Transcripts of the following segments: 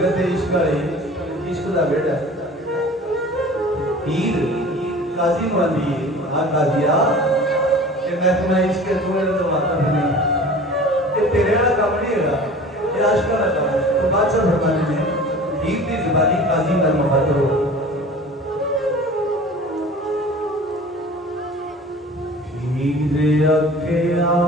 संगत इश्क वाली इश्क का बेड़ा हीर काजी वाली हाँ काजिया कि मैं तुम्हें इश्क तुम्हें तो माता नहीं ये तेरे वाला काम नहीं है ये आशिक वाला काम है तो बादशाह फरमाने में हीर की जुबानी काजी का मुखातब हो हीर अखियाँ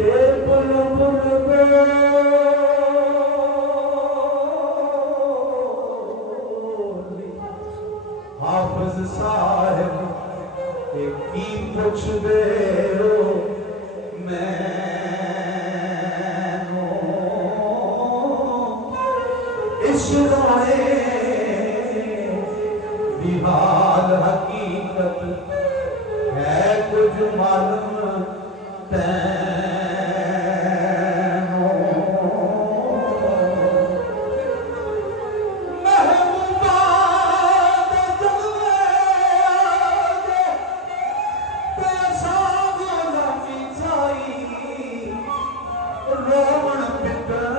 Te हाफिज साहिब की पुछ दे हो मैनू इश्क़-ए दी हाल हकीकत है कुछ मालूम तैनू महबूबा दे जलवे आगे ते साग लमी जाई रोवण पिटण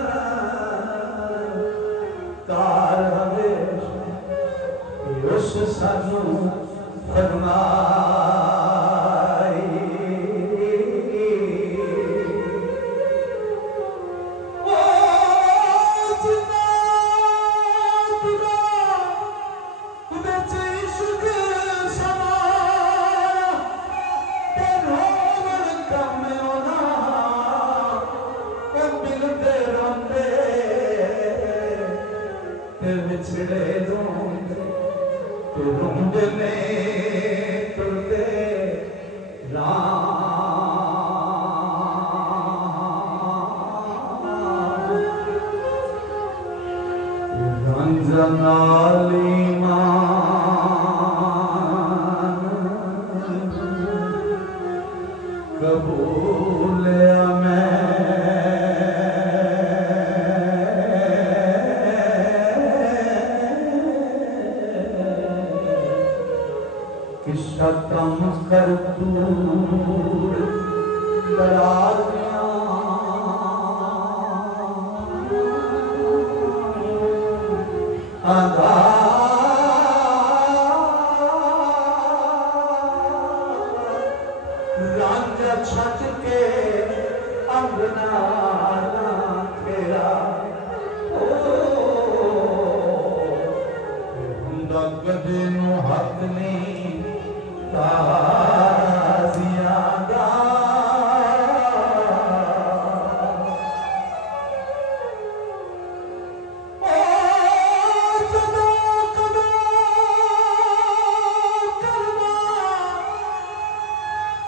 कार हमेशा उस सानू फरमाई ओ जिन्ना तुरा विच इश्क समाया ते रोवण कम ओना ओ मिलदे रोंदे ते विछड़े रोंदे ते रोंदे ने तुरदे रंजन नाली मान कबूल शतम कर दूर दराज़ियां आगा रांझा छट के अंगना तेरा हुंदा कदे नू हक नहीं ताज़ियां दा ओ जदों कदों करवा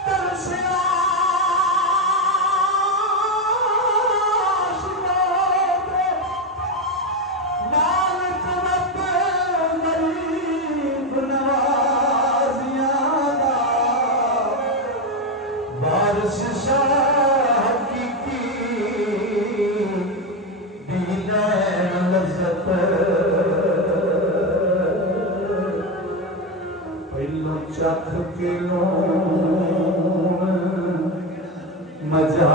तरसिया शिकारे मालिक रब गरीब नवाज़ियां दा बारिश शाह हकीकी दीने लज़्ज़त पहलों चख के लूण मजा